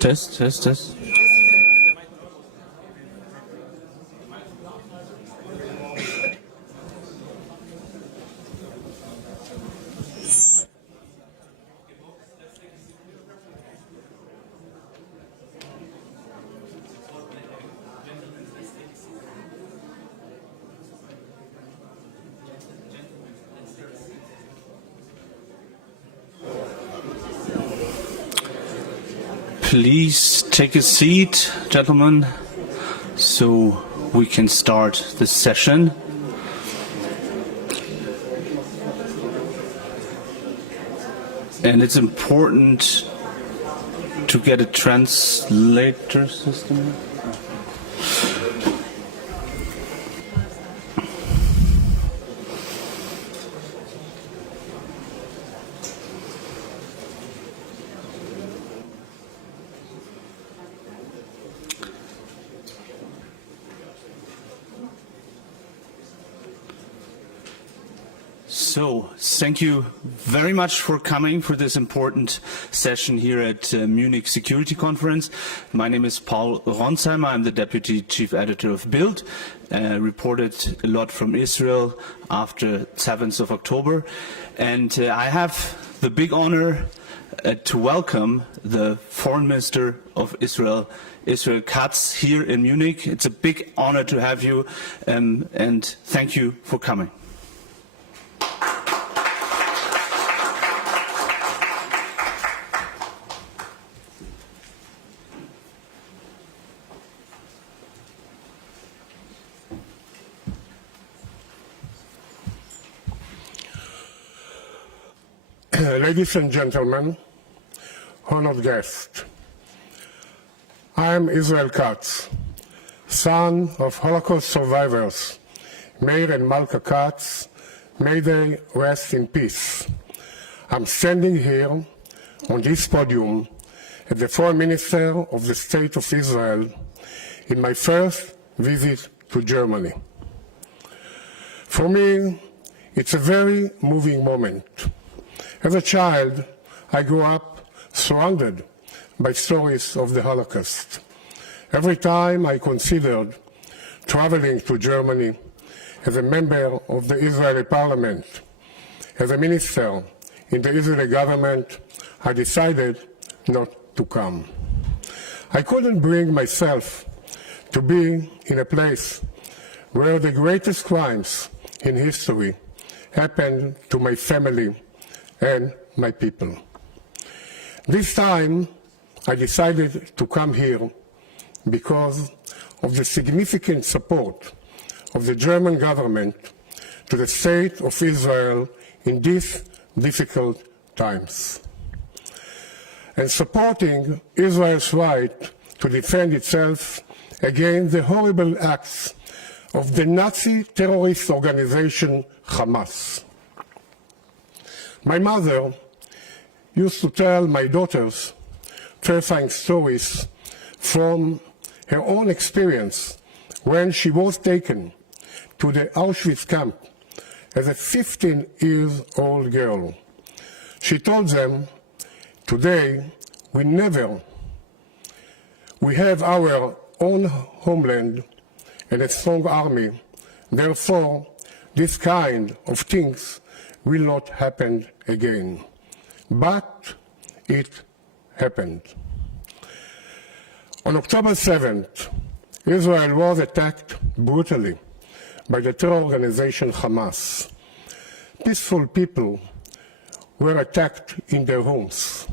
Test, test, test. Please take a seat, gentlemen, so we can start the session. And it's important to get a translator system. So, thank you very much for coming for this important session here at Munich Security Conference. My name is Paul Ronsheimer. I'm the Deputy Chief Editor of Bild. Reported a lot from Israel after 7th of October. And I have the big honor to welcome the Foreign Minister of Israel, Israel Katz, here in Munich. It's a big honor to have you, and thank you for coming. Ladies and gentlemen, honored guests, I am Israel Katz, son of Holocaust survivors, Meir and Malka Katz. May they rest in peace. I'm standing here on this podium as the Foreign Minister of the State of Israel in my first visit to Germany. For me, it's a very moving moment. As a child, I grew up surrounded by stories of the Holocaust. Every time I considered traveling to Germany as a member of the Israeli parliament, as a minister in the Israeli government, I decided not to come. I couldn't bring myself to be in a place where the greatest crimes in history happened to my family and my people. This time, I decided to come here because of the significant support of the German government to the State of Israel in these difficult times, and supporting Israel's right to defend itself against the horrible acts of the Nazi terrorist organization Hamas. My mother used to tell my daughters terrifying stories from her own experience when she was taken to the Auschwitz camp as a 15-year-old girl. She told them, today we have our own homeland and a strong army, therefore this kind of things will not happen again. But it happened. On October 7th, Israel was attacked brutally by the terror organization Hamas. Peaceful people were attacked in their homes.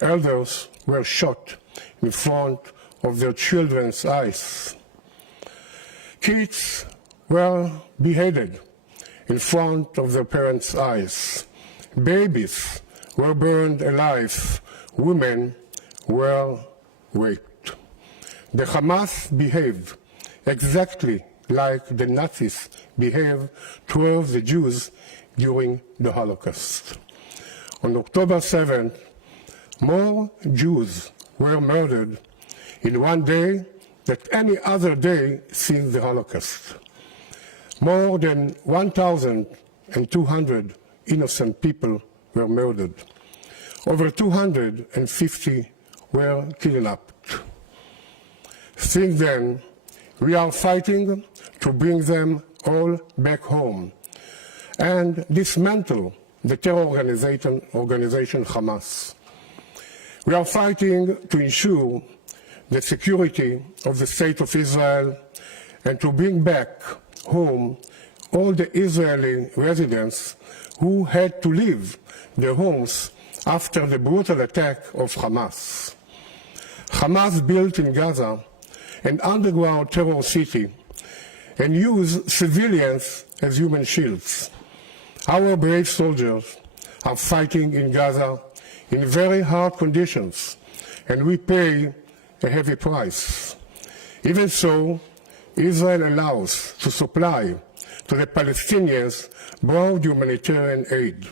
Elders were shot in front of their children's eyes. Kids were beheaded in front of their parents' eyes. Babies were burned alive. Women were raped. The Hamas behaved exactly like the Nazis behaved towards the Jews during the Holocaust. On October 7th, more Jews were murdered in one day than any other day since the Holocaust. More than 1,200 innocent people were murdered. Over 250 were kidnapped. Since then, we are fighting to bring them all back home and dismantle the terror organization Hamas. We are fighting to ensure the security of the State of Israel and to bring back home all the Israeli residents who had to leave their homes after the brutal attack of Hamas. Hamas built in Gaza an underground terror city and used civilians as human shields. Our brave soldiers are fighting in Gaza in very hard conditions, and we pay a heavy price. Even so, Israel allows to supply to the Palestinians broad humanitarian aid.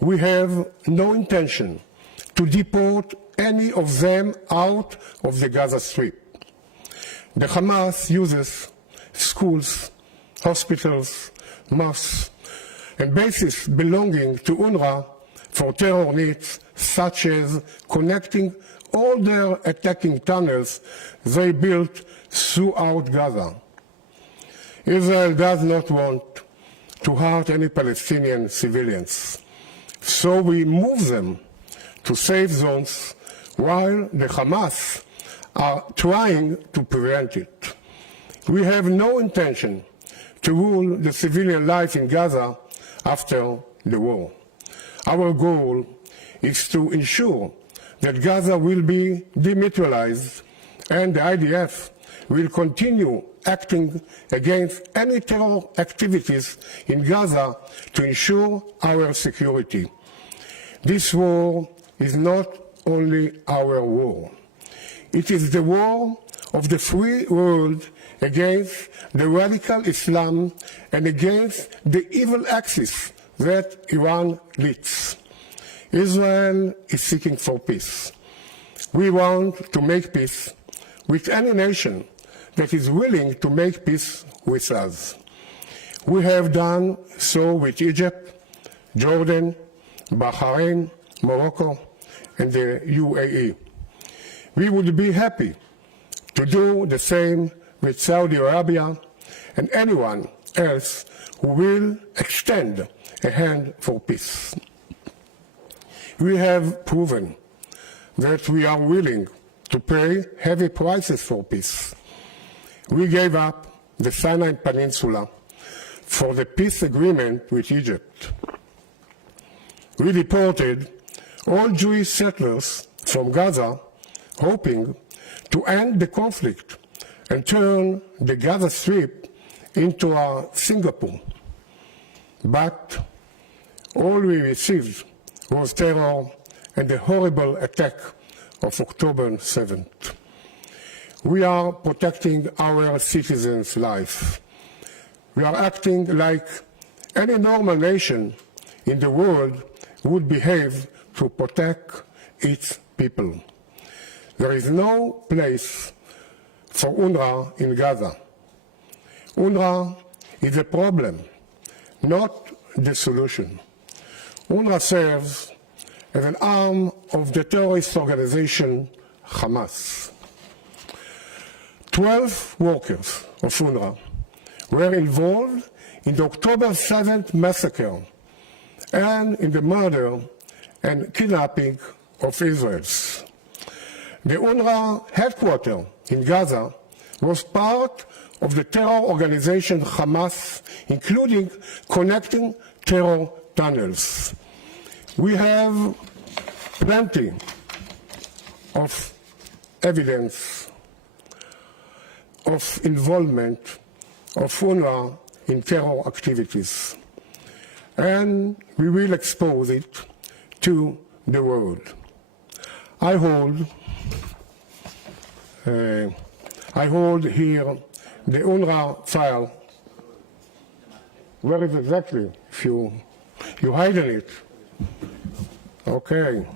We have no intention to deport any of them out of the Gaza Strip. The Hamas uses schools, hospitals, mosques, and bases belonging to UNRWA for terror needs, such as connecting all their attacking tunnels they built throughout Gaza. Israel does not want to hurt any Palestinian civilians, so we move them to safe zones while the Hamas are trying to prevent it. We have no intention to rule the civilian life in Gaza after the war. Our goal is to ensure that Gaza will be demilitarized and the IDF will continue acting against any terror activities in Gaza to ensure our security. This war is not only our war. It is the war of the free world against the radical Islam and against the evil axis that Iran leads. Israel is seeking for peace. We want to make peace with any nation that is willing to make peace with us. We have done so with Egypt, Jordan, Bahrain, Morocco, and the UAE. We would be happy to do the same with Saudi Arabia and anyone else who will extend a hand for peace. We have proven that we are willing to pay heavy prices for peace. We gave up the Sinai Peninsula for the peace agreement with Egypt. We deported all Jewish settlers from Gaza, hoping to end the conflict and turn the Gaza Strip into a Singapore. But all we received was terror and the horrible attack of October 7th. We are protecting our citizens' life. We are acting like any normal nation in the world would behave to protect its people. There is no place for UNRWA in Gaza. UNRWA is a problem, not the solution. UNRWA serves as an arm of the terrorist organization Hamas. 12 workers of UNRWA were involved in the October 7th massacre and in the murder and kidnapping of Israelis. The UNRWA headquarters in Gaza was part of the terror organization Hamas, including connecting terror tunnels. We have plenty of evidence of involvement of UNRWA in terror activities, and we will expose it to the world. I hold here the UNRWA file. Where is exactly? If you hide it. Okay.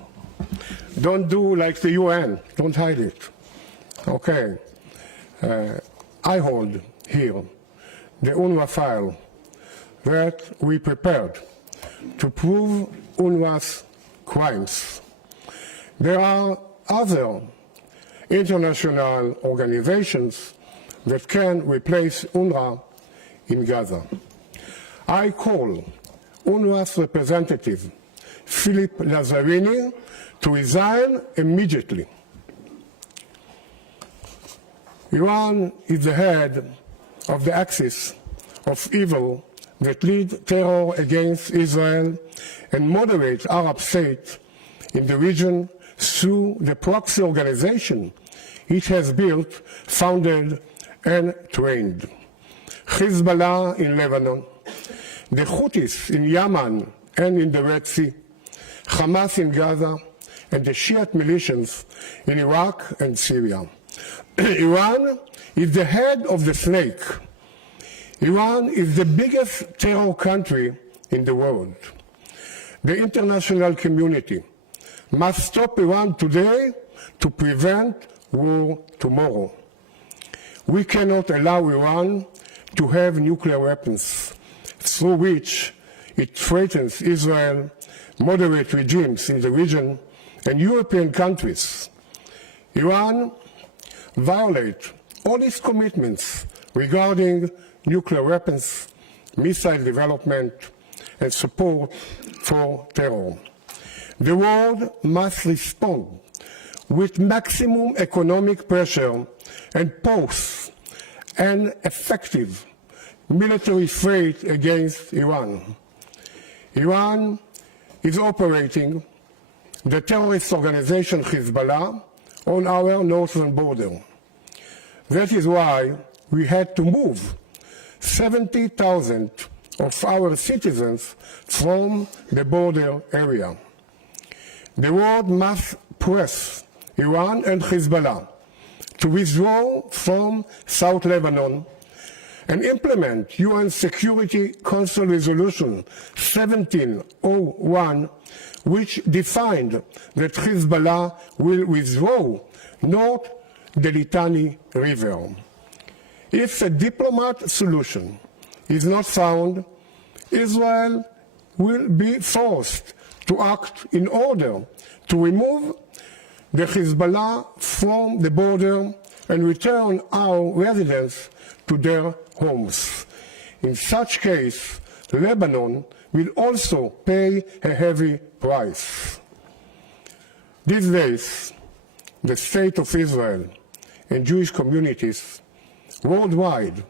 Don't do like the UN. Don't hide it. Okay. I hold here the UNRWA file that we prepared to prove UNRWA's crimes. There are other international organizations that can replace UNRWA in Gaza. I call UNRWA's representative, Philip Lazzarini, to resign immediately. Iran is the head of the axis of evil that lead terror against Israel and moderate Arab states in the region through the proxy organization it has built, founded, and trained. Hezbollah in Lebanon, the Houthis in Yemen and in the Red Sea, Hamas in Gaza, and the Shiite militias in Iraq and Syria. Iran is the head of the snake. Iran is the biggest terror country in the world. The international community must stop Iran today to prevent war tomorrow. We cannot allow Iran to have nuclear weapons through which it threatens Israel, moderate regimes in the region, and European countries. Iran violates all its commitments regarding nuclear weapons, missile development, and support for terror. The world must respond with maximum economic pressure and pose an effective military threat against Iran. Iran is operating the terrorist organization Hezbollah on our northern border. That is why we had to move 70,000 of our citizens from the border area. The world must press Iran and Hezbollah to withdraw from South Lebanon and implement UN Security Council Resolution 1701, which defined that Hezbollah will withdraw north the Litani River. If a diplomatic solution is not found, Israel will be forced to act in order to remove the Hezbollah from the border and return our residents to their homes. In such case, Lebanon will also pay a heavy price. These days, the state of Israel and Jewish communities worldwide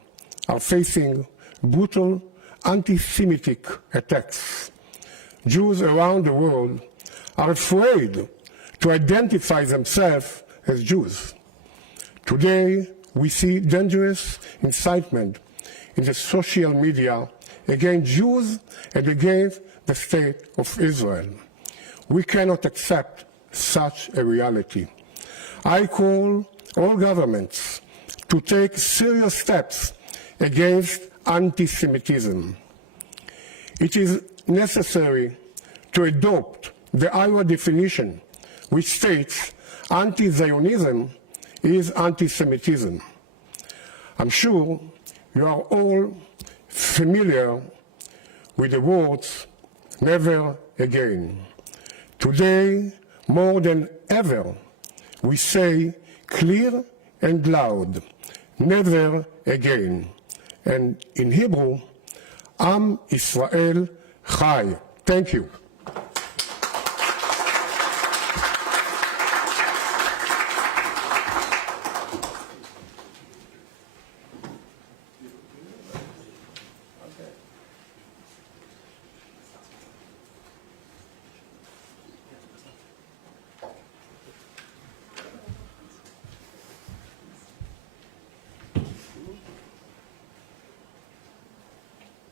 are facing brutal anti-Semitic attacks. Jews around the world are afraid to identify themselves as Jews. Today, we see dangerous incitement in the social media against Jews and against the state of Israel. We cannot accept such a reality. I call all governments to take serious steps against anti-Semitism. It is necessary to adopt the Iowa definition, which states anti-Zionism is anti-Semitism. I'm sure you are all familiar with the words, never again. Today, more than ever, we say clear and loud, never again. And in Hebrew, Am Israel Chai. Thank you.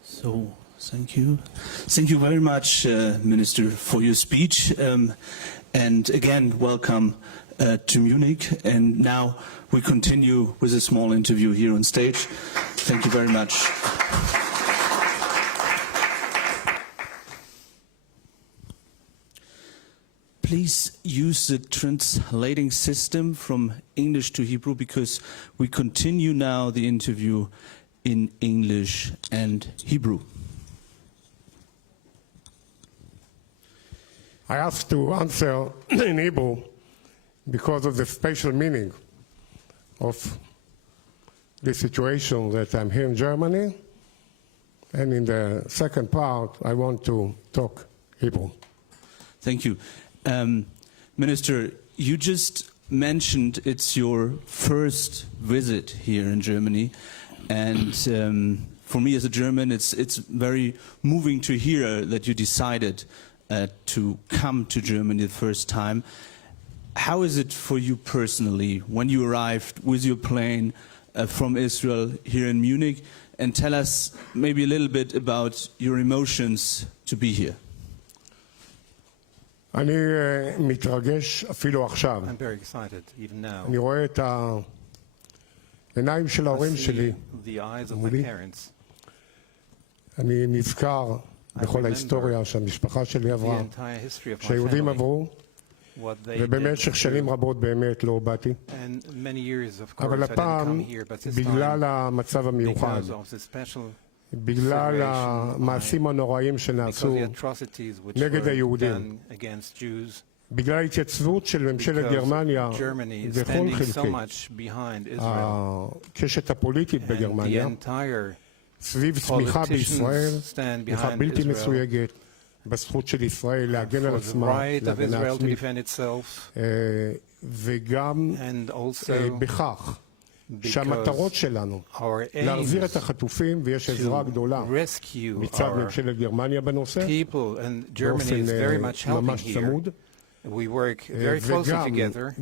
So, thank you. Thank you very much, Minister, for your speech. And again, welcome to Munich. And now we continue with a small interview here on stage. Thank you very much. Please use the translating system from English to Hebrew, because we continue now the interview in English and Hebrew. I have to answer in Hebrew because of the special meaning of the situation that I'm here in Germany. And in the second part, I want to talk Hebrew. Thank you. Minister, you just mentioned it's your first visit here in Germany, and for me as a German, it's very moving to hear that you decided to come to Germany the first time. How is it for you personally when you arrived with your plane from Israel here in Munich? And tell us maybe a little bit about your emotions to be here. אני מתרגש אפילו עכשיו. I'm very excited even now. אני רואה את העיניים של ההורים I שלי. see the eyes of my מולי. parents. אני נזכר בכל ההיסטוריה שהמשפחה שלי The עברה, entire history of my שהיהודים family. עברו, What they ובמשך did שנים through. רבות באמת לא באתי. And many years of אבל course I didn't הפעם, come here, but this בגלל time המצב המיוחד, because of the special בגלל situation, המעשים הנוראים because שנעשו, the atrocities which נגד were היהודים. done against Jews, בגלל ההתייצבות של ממשלת because גרמניה Germany is בכל standing so חלקי much behind Israel, הקשת הפוליטית and the בגרמניה, entire סביב צמיחה בישראל, politicians stand תמיכה behind בלתי Israel מסויגת בזכות של ישראל להגן על for the עצמה, right of להגנה Israel to עצמית, defend itself, וגם and also בכך because שהמטרות שלנו our להחזיר aim את החטופים, ויש עזרה גדולה to rescue מצד our ממשלת גרמניה בנושא, people, and Germany באופן is very much helping ממש here. צמוד, We work very closely וגם together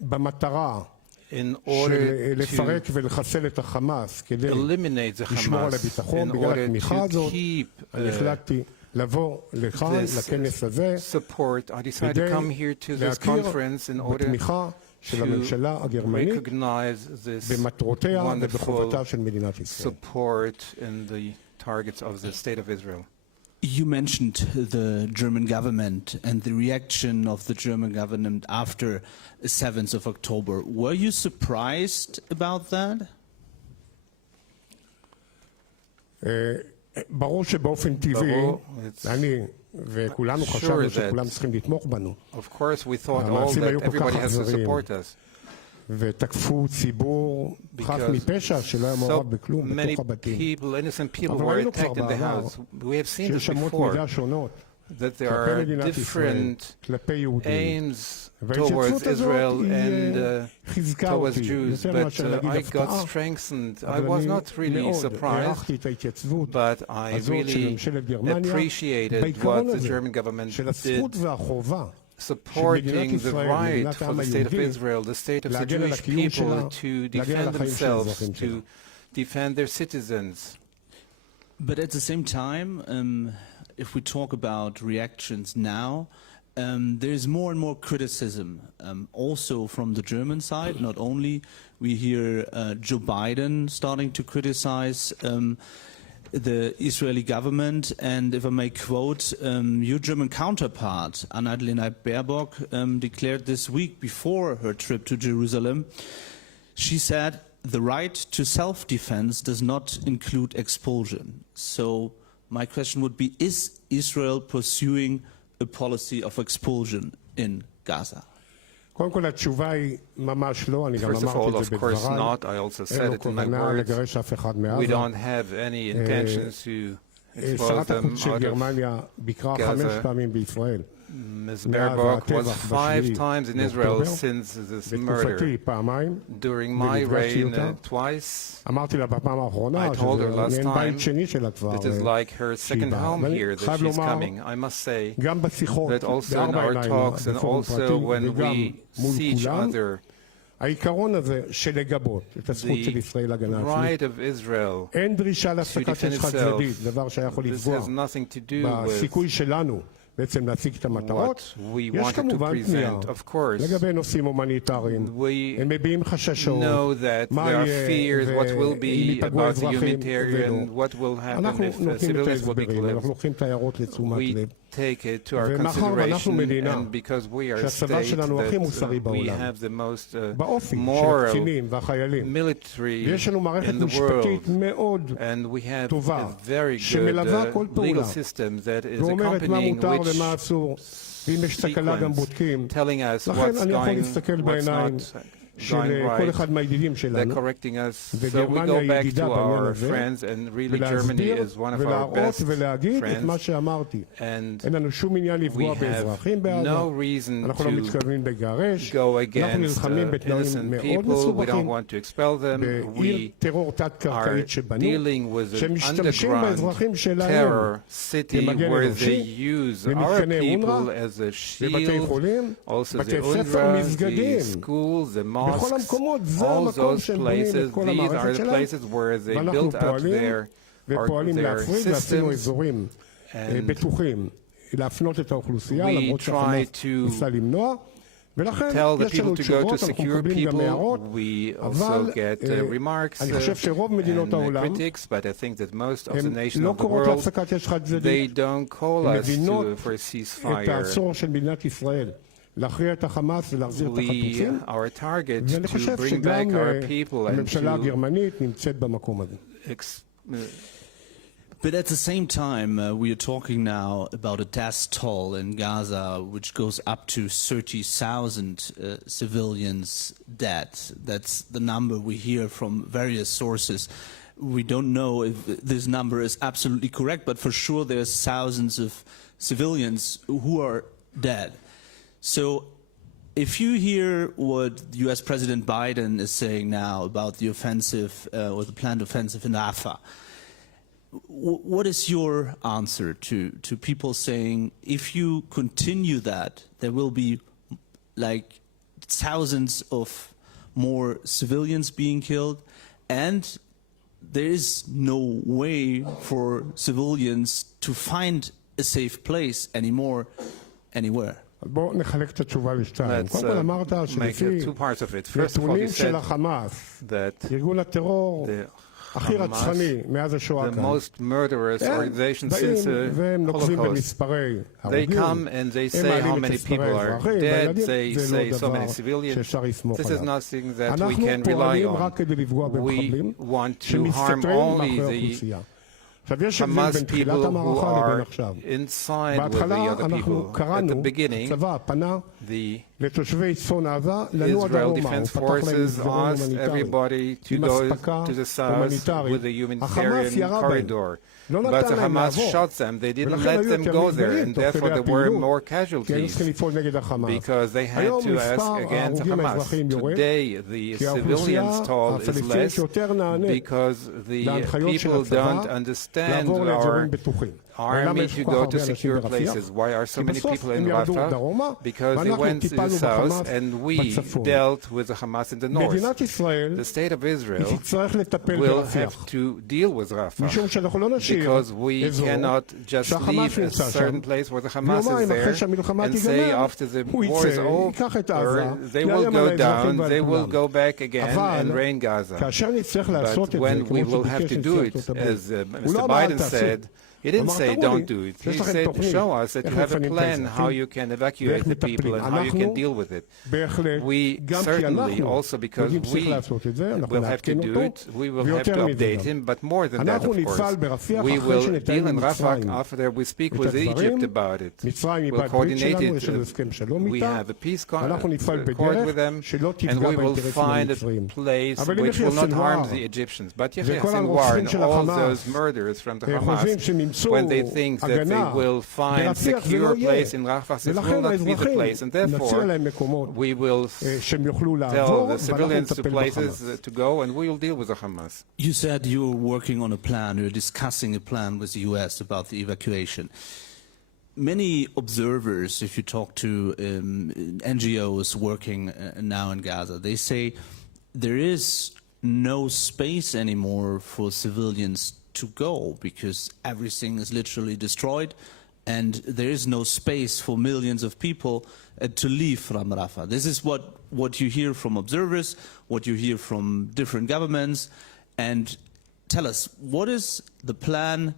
במטרה in של order לפרק to ולחסל את החמאס כדי eliminate the לשמור על Hamas, הביטחון. in בגלל order התמיכה to הזאת keep אני החלטתי לבוא לכאן, this לכנס הזה, support. I decided to כדי come here to this להכיר conference in order בתמיכה של to הממשלה הגרמנית recognize this במטרותיה wonderful ובחובתה של מדינת ישראל. support in the targets of the state of Israel. You mentioned the German government and the reaction of the German government after 7th of October. Were you surprised about that? ברור שבאופן טבעי, ברור, it's אני וכולנו sure חשבנו that- שכולם צריכים לתמוך בנו, Of course, we thought all המעשים היו that כל כך everybody has to אכזריים. support us. ותקפו ציבור חף Because מפשע שלא היה so מעורב בכלום many בתוך הבתים. people, innocent people, אבל were ראינו כבר attacked in the בעבר house. We have seen this שיש אמות before, מידה שונות that there כלפי are מדינת ישראל, different כלפי יהודים. aims וההתייצבות towards הזאת Israel היא and חיזקה towards אותי, Jews, יותר but מאשר להגיד I got הפתעה, strengthened. I אבל was אני not really מאוד surprised, הערכתי את ההתייצבות but I הזאת של really ממשלת גרמניה, appreciated בעיקרון what the הזה German government של הזכות did, והחובה supporting the ישראל, right מדינת for העם the state of היהודי, Israel, the state of the להגן על Jewish הקיום שלה, people to להגן על defend החיים של themselves, האזרחים שלה. to defend their citizens. But at the same time, if we talk about reactions now, there's more and more criticism, also from the German side. Not only we hear Joe Biden starting to criticize the Israeli government, and if I may quote, your German counterpart, Annalena Baerbock, declared this week before her trip to Jerusalem, she said, the right to self-defense does not include expulsion. So my question would be, is Israel pursuing a policy of expulsion in Gaza? קודם כל התשובה היא ממש לא, אני גם First of אמרתי all, את זה of course בדבריי, not. I also אין said לו it in my כוונה words. לגרש אף אחד We מעזה. don't have any intentions to expose שרת them החוץ של out of גרמניה ביקרה 5 Gaza. פעמים בישראל. Ms. מאז Baerbock was הטבח 5 ב7 times in Israel באוקטובר, since this בתקופתי murder. פעמיים, During my ונפגשתי reign אותה. twice. אמרתי לה בפעם האחרונה, I told her last שזה מעין בית time שני שלה כבר, It is like her שהיא second באה. home ואני here that חייב she's לומר, coming. I must say גם בשיחות, that also in בארבע our עיניים, talks and בפורום also פרטי, when וגם we מול see each כולם, other, העיקרון הזה של לגבות את הזכות של ישראל להגנה עצמית. right of Israel אין דרישה to להפסקת defend אש חד itself. צדדית, דבר שיכול This לפגוע has nothing to do with בסיכוי שלנו בעצם להשיג את המטרות. what we יש wanted to כמובן פנייה present. Of course, לגבי נושאים הומניטריים. we הם מביעים חששות, know that מה there are יהיה, fears, what will ואם be ייפגעו about the אזרחים humanitarian, ולא. what will happen אנחנו if נותנים את civilians will be ההסברים, אנחנו killed. לוקחים את ההערות לתשומת We לב. take it to our ומאחר ואנחנו consideration, מדינה and because we are a שהצבא state שלנו הכי that מוסרי we בעולם, have the most באופי של moral הקצינים והחיילים, military ויש לנו מערכת in the משפטית world, מאוד and we have טובה, a very good שמלווה כל legal פעולה, system that is ואומרת מה accompanying מותר which ומה אסור, ואם יש תקלה גם בודקים. telling us לכן what's אני יכול going, להסתכל what's בעיניים not של going כל right. אחד מהידידים They're שלנו, correcting us. So we וגרמניה go back ידידה to בעניין our הזה, friends, and really Germany ולהסביר is one of our ולהראות best ולהגיד את מה friends. שאמרתי. And אין לנו שום עניין we לפגוע באזרחים have בעזה, no reason אנחנו לא to מתכוונים לגרש, go אנחנו against נלחמים בתנאים innocent מאוד people. We don't מסובכים, want to expel them. בעיר We טרור are תת-קרקעית שבנו, dealing with an שמשתמשים underground באזרחים שלהם terror city למגן where they אנושי, use our למתקני people אונר"א, as a בבתי shield. חולים, Also the בתי ספר, UNRWA, מסגדים, the schools, the בכל mosques, המקומות, זה all המקום those שהם בונים את places, כל these are המערכת the שלהם, places where they ואנחנו built up פועלים ופועלים their להפריד, ועשינו systems. אזורים And בטוחים, להפנות את האוכלוסייה, we למרות try שהחמאס to ניסה למנוע, ולכן tell the יש לנו people to go to תשובות, אנחנו secure מקבלים גם people. הערות, We אבל also get remarks אני חושב שרוב מדינות and העולם critics, but I think that most of the הן nations לא of the קוראות world, להפסקת אש חד they צדדית, don't call הן us מבינות for a את ceasefire. העשור של מדינת ישראל, להכריע את החמאס ולהחזיר את החטופים, Our target ואני to חושב bring שגם back our people and הממשלה to הגרמנית נמצאת במקום הזה. But at the same time, we are talking now about a death toll in Gaza, which goes up to 30,000 civilians dead. That's the number we hear from various sources. We don't know if this number is absolutely correct, but for sure there's thousands of civilians who are dead. So if you hear what US President Biden is saying now about the offensive or the planned offensive in Rafah, what is your answer to people saying, if you continue that, there will be like thousands of more civilians being killed, and there is no way for civilians to find a safe place anymore, anywhere? בואו נחלק את התשובה לשתיים. קודם כל אמרת שלפי נתונים של החמאס, ארגון הטרור הכי רצחני מאז השואה כאן, והם נוקבים במספרי הרוגים, הם מעלים את מספרי האזרחים, והילדים, זה לא דבר שאפשר לסמוך עליו. אנחנו פועלים רק כדי לפגוע במחבלים שמסתתרים מאחורי האוכלוסייה. עכשיו יש הבדל בין תחילת המערכה לבין עכשיו. בהתחלה אנחנו קראנו, הצבא פנה לתושבי צפון עזה לנוע דרומה, הוא פתח להם מסדרון הומניטרי עם אספקה הומניטרית. החמאס ירה בהם, לא נתן להם לעבור, ולכן היו יותר נפגעים תוך כדי הפעילות, כי היינו צריכים לפעול נגד החמאס. היום מספר ההרוגים האזרחיים יורד, כי האוכלוסייה הפלסטינית יותר נענית להנחיות של הצבא לעבור לאזורים בטוחים. army to go to secure places. Why are so many people in Rafah? Because they went to the south and we dealt with the Hamas in the north. The state of Israel will have to deal with Rafah because we cannot just leave a certain place where the Hamas is there and say after the war is over, they will go down, they will go back again and rain Gaza. But when we will have to do it, as Mr. Biden said, he didn't say don't do it. He said show us that you have a plan how you can evacuate the people and how you can deal with it. We certainly also, because we will have to do it, we will have to update him, but more than that, of course, we will deal in Rafah after we speak with Egypt about it. We'll coordinate it. We have a peace accord with them, and we will find a place which will not harm the Egyptians. But Yahya Sinwar and all those murderers from the Hamas, when they think that they will find secure place in Rafah, it will not be the place, and therefore we will tell the civilians to places to go, and we will deal with the Hamas. You said you were working on a plan, you're discussing a plan with the US about the evacuation. Many observers, if you talk to NGOs working now in Gaza, they say there is no space anymore for civilians to go because everything is literally destroyed and there is no space for millions of people to leave from Rafah. This is what you hear from observers, what you hear from different governments. And tell us, what is the plan?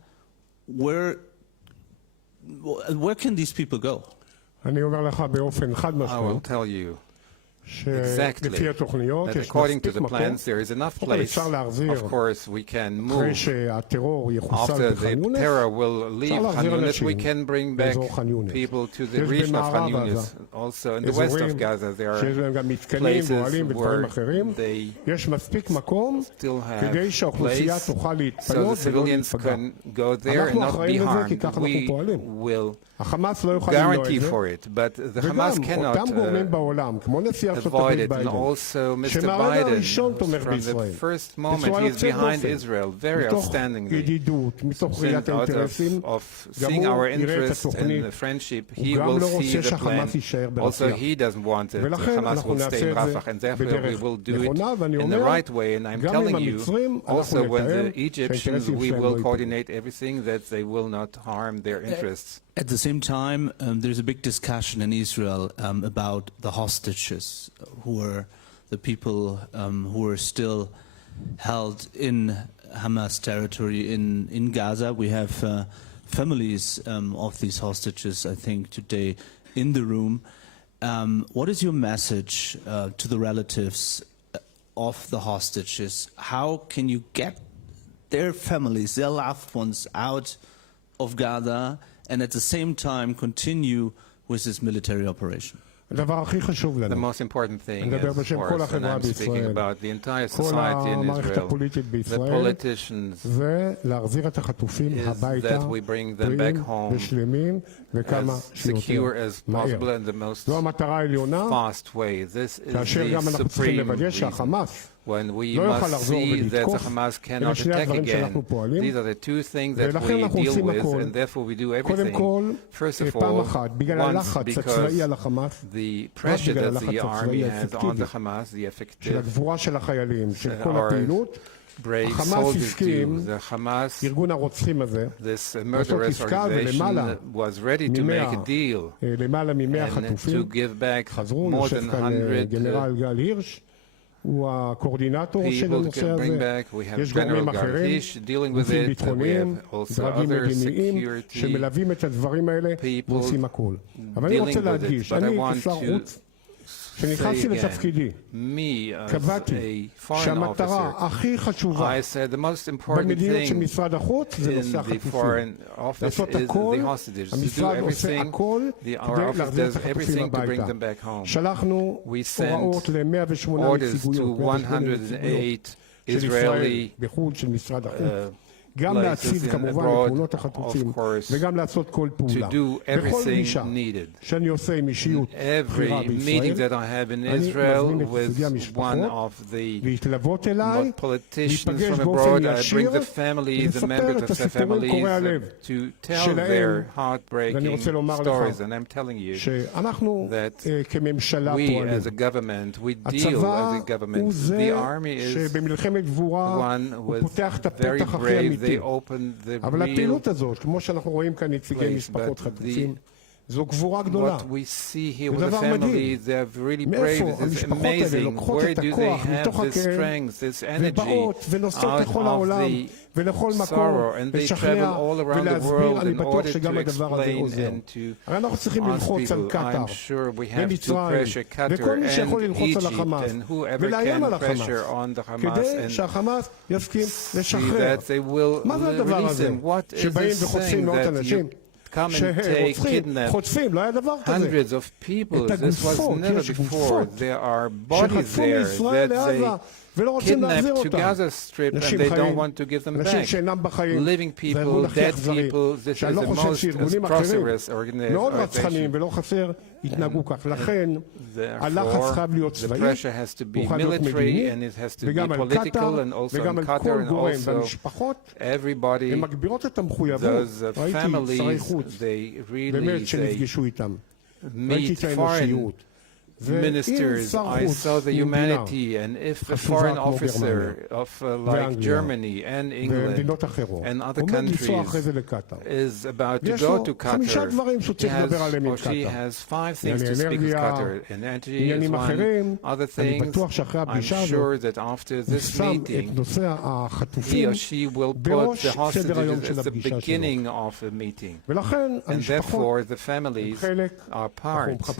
where can these people go? I will tell you exactly that according to the plans there is enough place. Of course we can move after the terror will leave Khan Yunis. We can bring back people to the region of Khan Yunis. Also in the west of Gaza there are places where they still have place so the civilians can go there and not be harmed. We will guarantee for it, but the Hamas cannot avoid it. And also Mr. Biden, from the first moment he is behind Israel, very outstandingly. And out of seeing our interest and friendship, he will see the plan. Also he doesn't want it. Hamas will stay in Rafah, and therefore we will do it in the right way. And I'm telling you, also when the Egyptians, we will coordinate everything that they will not harm their interests. At the same time, there's a big discussion in Israel about the hostages, who are the people who are still held in Hamas territory in Gaza. We have families of these hostages, I think, today in the room. What is your message to the relatives of the hostages? How can you get their families, their loved ones out of Gaza and at the same time continue with this military operation? The most important thing is, of course, and I'm speaking about the entire society in Israel, the politicians, is that we bring them back home as secure as possible in the most fast way. This is the supreme reason. When we must see that the Hamas cannot attack again, these are the two things that we deal with, and therefore we do everything. First of all, once because the pressure that the army has on the Hamas, the effective, our brave soldiers do. The Hamas, this murderous organization, was ready to make a deal and to give back more than 100 people can bring back. We have General Gardish dealing with it. We have also other security people dealing with it. But I want to say again, me as a foreign officer, I said the most important thing in the foreign office is the hostages. To do everything, our office does everything to bring them back home. We sent orders to 108 Israeli places in abroad, of course, to do everything needed. Every meeting that I have in Israel with one of the politicians from abroad, I bring the families, the members of the families, to tell their heartbreaking stories. And I'm telling you that we as a government, we deal as a government. The army is one who was very brave. They opened the real place, but what we see here with the family, they're really brave. It's amazing. Where do they have this strength, this energy out of the sorrow? And they travel all around the world in order to explain and to ask people. I'm sure we have to pressure Qatar and Egypt and whoever can pressure on the Hamas and see that they will release them. What is this thing that you come and take, kidnap hundreds of people? This was never before. There are bodies there that they kidnapped to Gaza Strip and they don't want to give them back. Living people, dead people, this is the most prosperous organization. Therefore, the pressure has to be military and it has to be political, and also in Qatar, and also everybody, those families, they really meet foreign ministers, I saw the humanity, and if a foreign officer of like Germany and England and other countries is about to go to Qatar, he has, or she has 5 things to speak with Qatar, and energy is one. Other things, I'm sure that after this meeting, he or she will put the hostages as the beginning of a meeting, and therefore the families are part of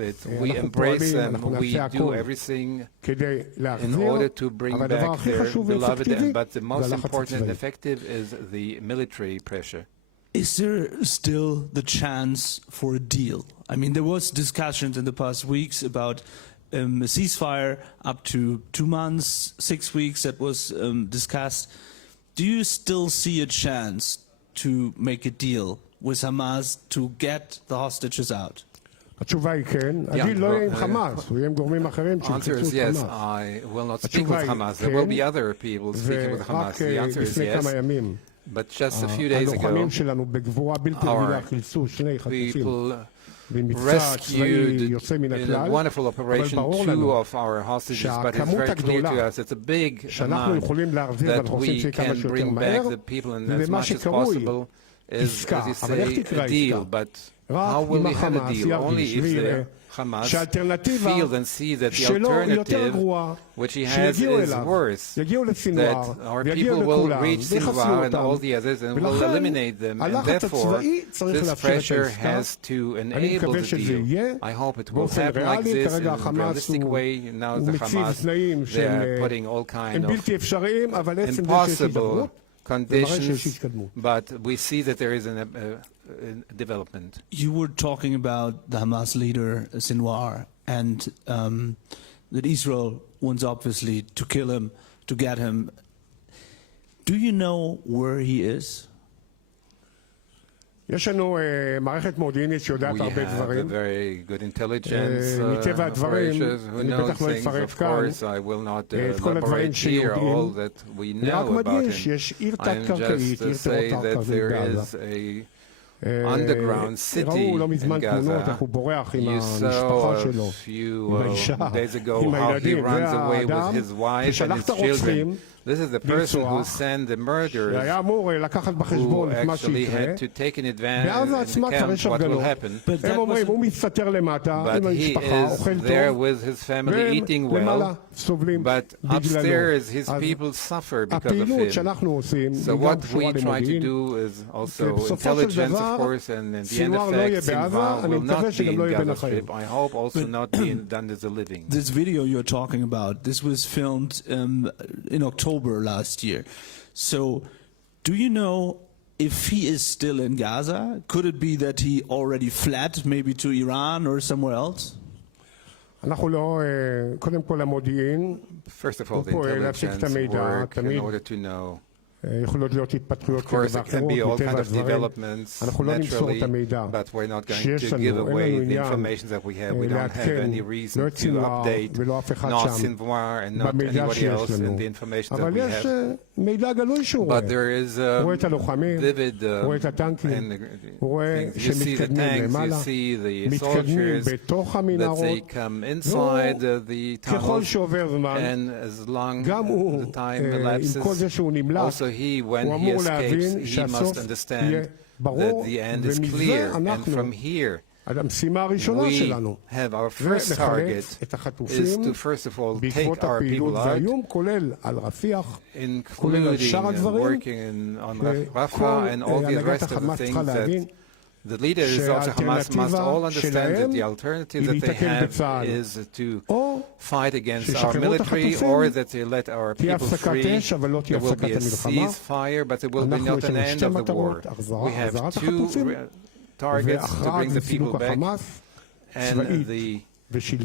it. We embrace them, we do everything in order to bring back their beloved, but the most important and effective is the military pressure. Is there still the chance for a deal? I mean, there was discussions in the past weeks about a ceasefire up to 2 months, 6 weeks that was discussed. Do you still see a chance to make a deal with Hamas to get the hostages out? התשובה היא כן, אני לא אהיה עם חמאס, הוא יהיה עם גורמים אחרים שילחצו את חמאס. Yes, I will not speak with Hamas. There will be other people speaking with Hamas. The answer is yes. But just a few days ago, our people rescued in a wonderful operation 2 of our hostages, but it's very clear to us it's a big amount that we can bring back the people, and as much as possible is, as you say, a deal. But how will we have a deal? Only if the Hamas feel and see that the alternative, which he has, is worse, that our people will reach Sinwar and all the others and will eliminate them, and therefore this pressure has to enable the deal. I hope it will happen like this in a realistic way. Now the Hamas, they are putting all kinds of impossible conditions, but we see that there is a development. You were talking about the Hamas leader Sinwar, and that Israel wants obviously to kill him, to get him. Do you know where he is? יש לנו מערכת מודיעינית שיודעת הרבה דברים. מטבע הדברים, אני בטח לא אפרט כאן את כל הדברים שיודעים. אני רק מדגיש, יש עיר תת-קרקעית, עיר תת-קרקעית בעזה. underground city in Gaza. You saw a few days ago how he runs away with his wife and his children. This is the person who sent the murderers, who actually had to take in advance and account what will happen. But he is there with his family eating well, but upstairs his people suffer because of him. So what we try to do is also intelligence, of course, and in the end effect, Sinwar will not be in Gaza Strip. I hope also not being done as a living. This video you're talking about, this was filmed in October last year. So do you know if he is still in Gaza? Could it be that he already fled maybe to Iran or somewhere else? First of all, the intelligence work in order to know. Of course, it can be all kinds of developments naturally, but we're not going to give away the information that we have. We don't have any reason to update not Sinwar and not anybody else in the information that we have. But there is vivid things. You see the tanks, you see the soldiers, that they come inside the tunnels, and as long as the time elapses, also when he escapes, he must understand that the end is clear, and from here we have our first target is to first of all take our people out, including working on Rafah and all the rest of the things that the leaders of the Hamas must all understand that the alternative that they have is to fight against our military, or that they let our people free. There will be a ceasefire, but there will be not an end of the war. We have 2 targets to bring the people back, and the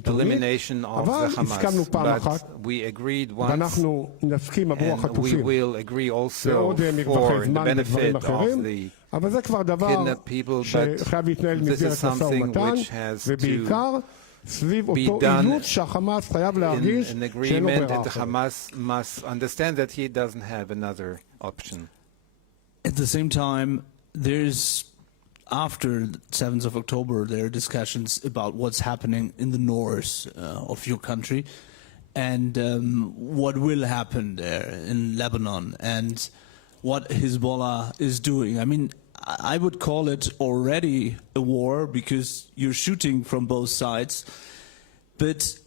elimination of the Hamas. But we agreed once, and we will agree also for the benefit of the kidnapped people, but this is something which has to be done in an agreement, and the Hamas must understand that he doesn't have another option. At the same time, there's after the 7th of October, there are discussions about what's happening in the north of your country and what will happen there in Lebanon and what Hezbollah is doing. I mean, I would call it already a war because you're shooting from both sides. But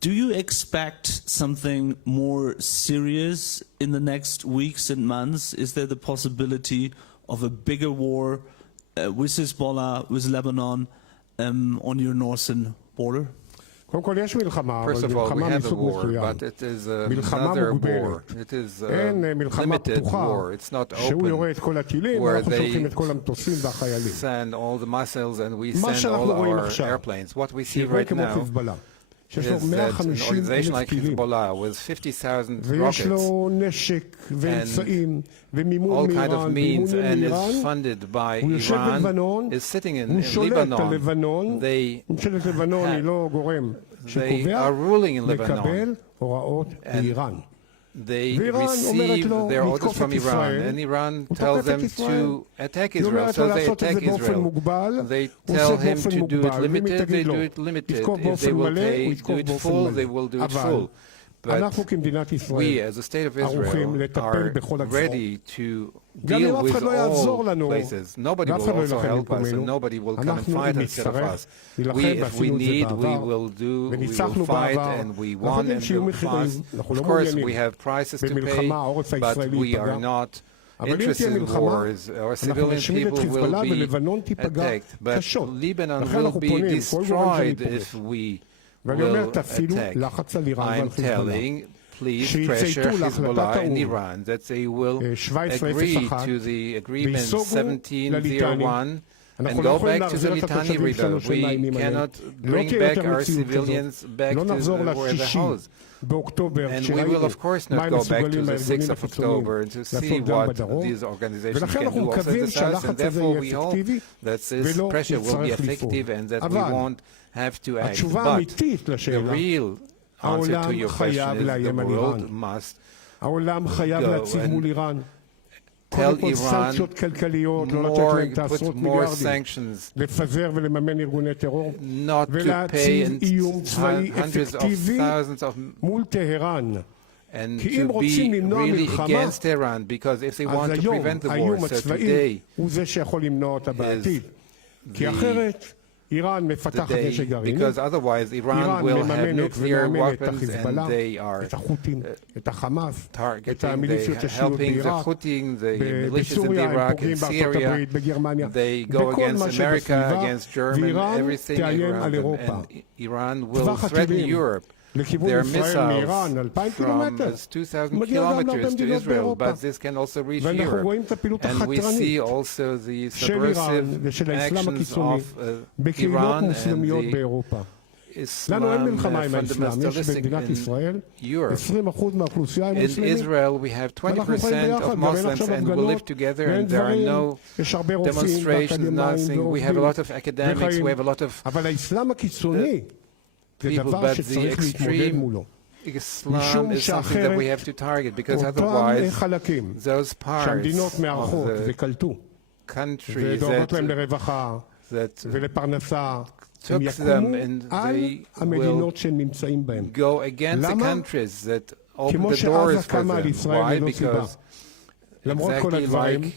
do you expect something more serious in the next weeks and months? Is there the possibility of a bigger war with Hezbollah, with Lebanon, on your northern border? First of all, we have a war, but it is another war. It is a limited war. It's not open, where they send all the missiles and we send all our airplanes. What we see right now is that an organization like Hezbollah with 50,000 rockets and all kinds of means and is funded by Iran is sitting in Lebanon. They are ruling in Lebanon and they receive their orders from Iran, and Iran tells them to attack Israel, so they attack Israel. They tell him to do it limited, they do it limited. If they will do it full, they will do it full. But we, as the State of Israel, are ready to deal with all places. Nobody will also help us, and nobody will come and fight instead of us. We, if we need, we will fight, and we won, and we'll fight. Of course, we have prices to pay, but we are not interested in wars. Our civilian people will be attacked, but Lebanon will be destroyed if we will attack. I'm telling, please pressure Hezbollah and Iran that they will agree to the agreement 1701 and go back to the Litani River. We cannot bring back our civilians back to where the house. And we will, of course, not go back to the 6th of October to see what these organizations can do also in the south, and therefore we hope that this pressure will be effective and that we won't have to act. But the real answer to your question is the world must go and tell Iran put more sanctions, not to pay hundreds of thousands of and to be really against Iran, because if they want to prevent the war, so today is the day, because otherwise Iran will have nuclear weapons and they are targeting, helping the Houthis, the militias in Iraq and Syria. They go against America, against Germany, everything around them, and Iran will threaten Europe. Their missiles from 2,000 kilometers to Israel, but this can also reach Europe. And we see also the subversive actions of Iran and the Islam fundamentalistic in Europe. In Israel, we have 20% of Muslims and we live together, and there are no demonstrations, nothing. We have a lot of academics, we have a lot of people, but the extreme Islam is something that we have to target, because otherwise those parts of the country that took them and they will go against the countries that open the doors for them. Why? Because exactly like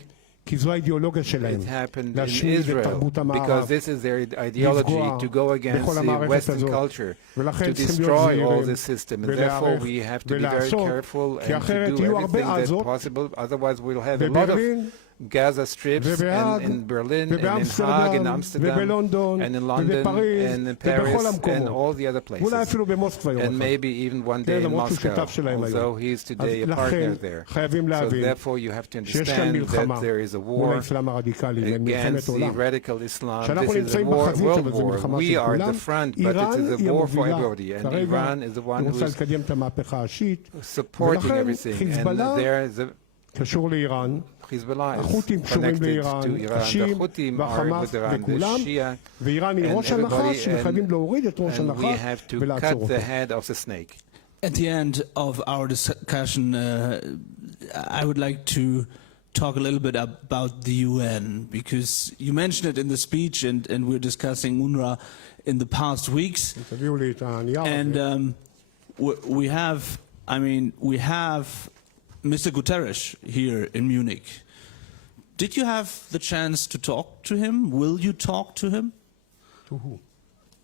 it happened in Israel, because this is their ideology, to go against the Western culture, to destroy all this system, and therefore we have to be very careful and to do everything that's possible, otherwise we'll have a lot of Gaza strips, and in Berlin, and in Hague, and Amsterdam, and in London, and in Paris, and all the other places, and maybe even one day in Moscow, although he is today a partner there. So therefore you have to understand that there is a war against the radical Islam. This is a war, world war. We are the front, but it is a war for everybody, and Iran is the one who is supporting everything, and there is a Hezbollah is connected to Iran, the Houthis are with Iran, the Shia, and everybody, and we have to cut the head of the snake. At the end of our discussion, I would like to talk a little bit about the UN, because you mentioned it in the speech, and we're discussing UNRWA in the past weeks. And we have Mr. Guterres here in Munich. Did you have the chance to talk to him? Will you talk to him? To who?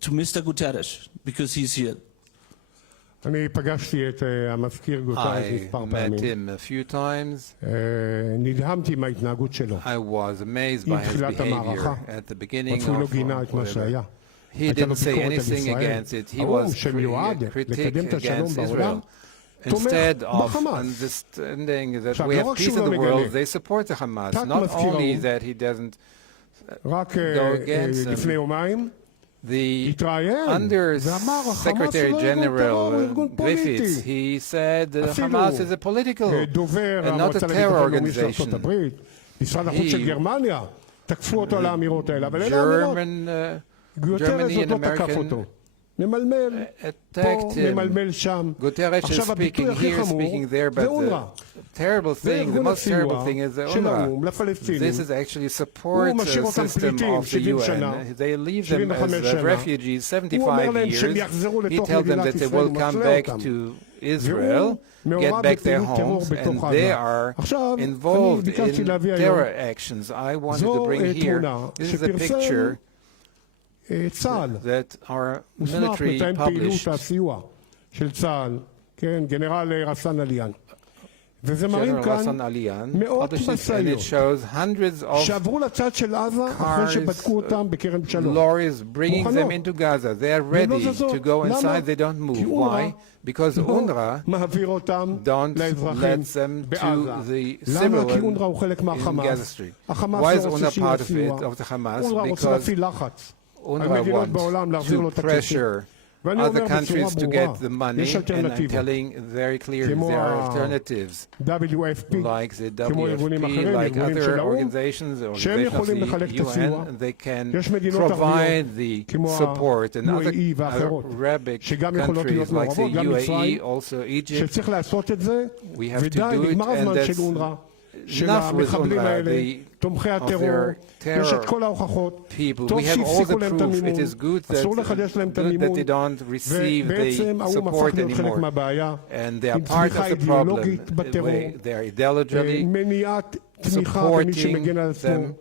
To Mr. Guterres, because he's here. I met him a few times. I was amazed by his behavior at the beginning of whatever. He didn't say anything against it. He was critic against Israel. Instead of understanding that we have peace in the world, they support the Hamas. Not only that he doesn't go against them. The Under-Secretary General Griffiths, he said that Hamas is a political and not a terror organization. Germany and American attacked him. Guterres is speaking here, speaking there, but the terrible thing, the most terrible thing is the UNRWA. This is actually a support system of the UN. They leave them as refugees 75 years. He tells them that they will come back to Israel, get back their homes, and they are involved in terror actions. I wanted to bring here, this is a picture that our military published. General Hassan Alian published it, and it shows hundreds of cars, lorries bringing them into Gaza. They are ready to go inside, they don't move. Why? Because UNRWA don't let them to the civilian in Gaza Street. Why is UNRWA part of it, of the Hamas? Because UNRWA wants to pressure other countries to get the money, and I'm telling very clearly there are alternatives, like the WFP, like other organizations of the UN, they can provide the support, and other Arabic countries like the UAE, also Egypt, we have to do it, and that's enough with UNRWA, of their terror people. We have all the proof. It is good that they don't receive the support anymore. And they are part of the problem. They are ideologically supporting them.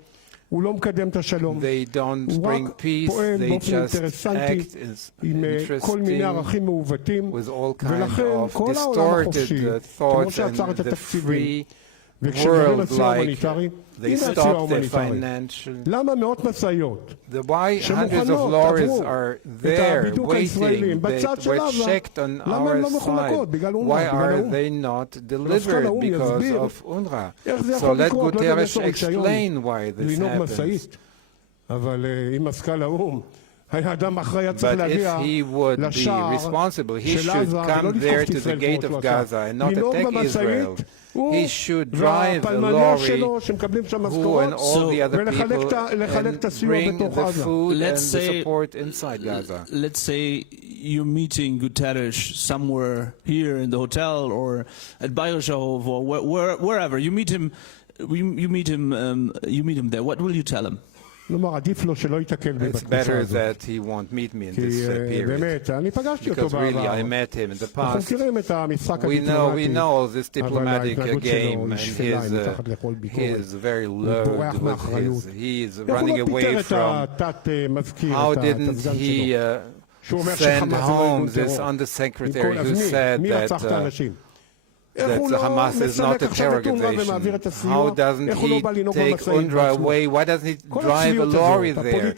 They don't bring peace, they just act as interesting with all kinds of distorted thoughts, and the free world, like they stopped their financial. Why hundreds of lorries are there waiting? They were checked on our side. Why are they not delivered? Because of UNRWA. So let Guterres explain why this happens. But if he would be responsible, he should come there to the gate of Gaza and not attack Israel. He should drive a lorry, who and all the other people, and bring the food and the support inside Gaza. Let's say you're meeting Guterres somewhere here in the hotel or at Bayershov or wherever. You meet him. You meet him there. What will you tell him? It's better that he won't meet me in this period, because really I met him in the past. We know this diplomatic game, and he is very low with his, he is running away from. How didn't he send home this undersecretary who said that the Hamas is not a terror organization? How doesn't he take UNRWA away? Why doesn't he drive a lorry there?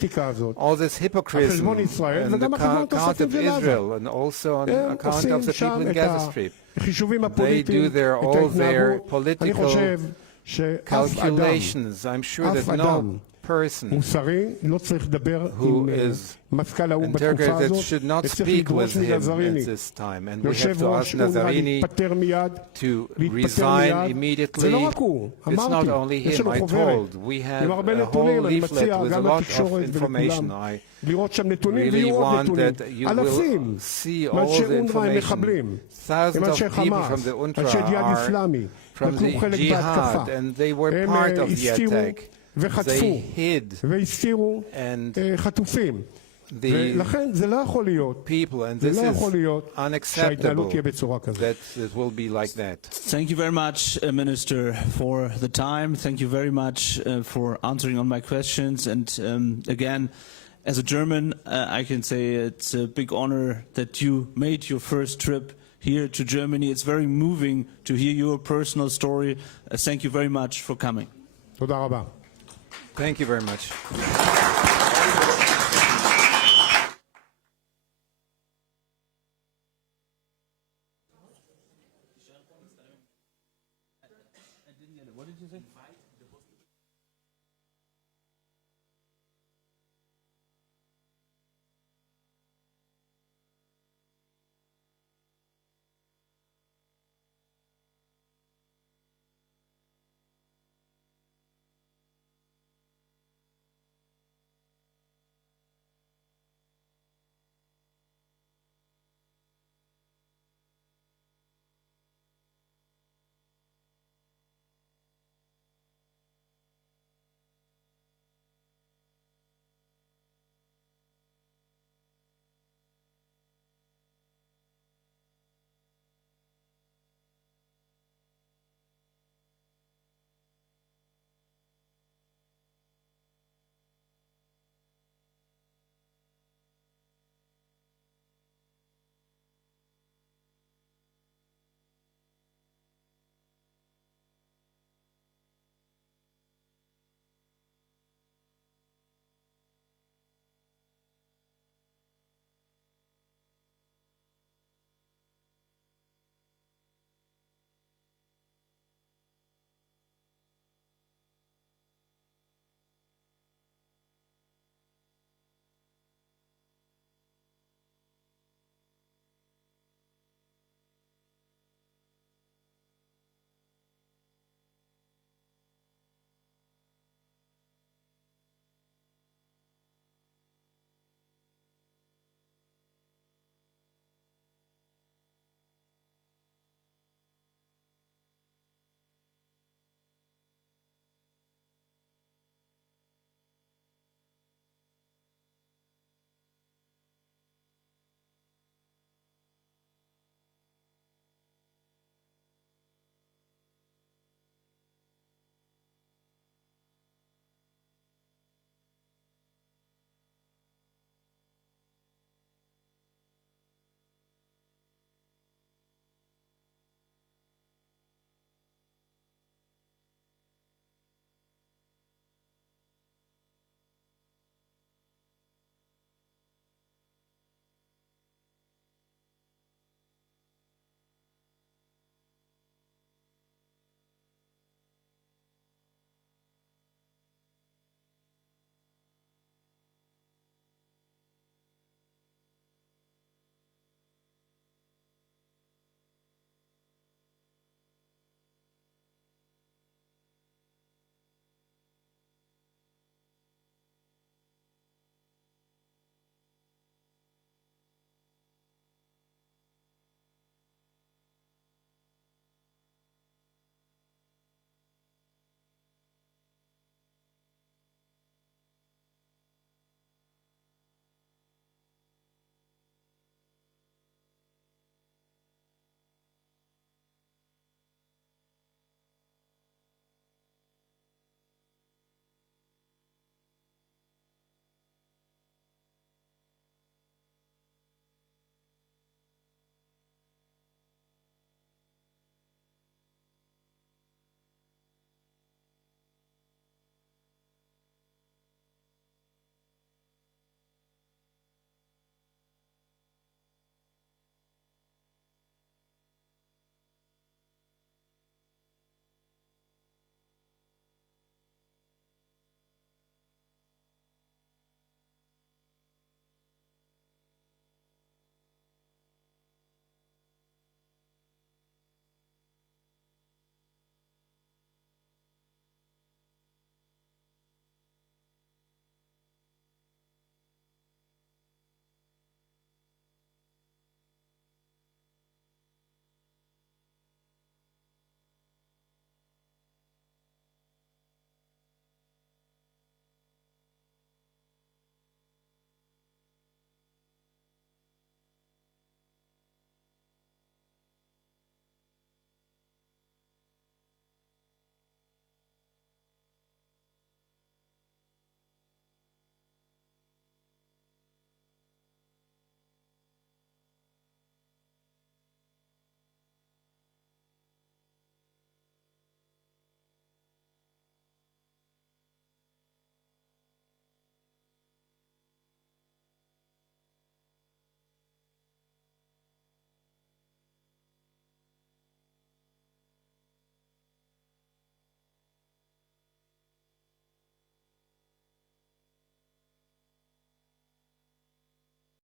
All this hypocrisy on the account of Israel, and also on account of the people in Gaza Strip. They do all their political calculations. I'm sure that no person who is integrated should not speak with him at this time. And we have to ask Nazarini to resign immediately. It's not only him, I told. We have a whole leaflet with a lot of information. I really want that you will see all the information. Thousands of people from the UNRWA are from the jihad, and they were part of the attack. They hid and the people, and this is unacceptable that it will be like that. Thank you very much, Minister, for the time. Thank you very much for answering all my questions. And again, as a German, I can say it's a big honor that you made your first trip here to Germany. It's very moving to hear your personal story. Thank you very much for coming. Thank you very much.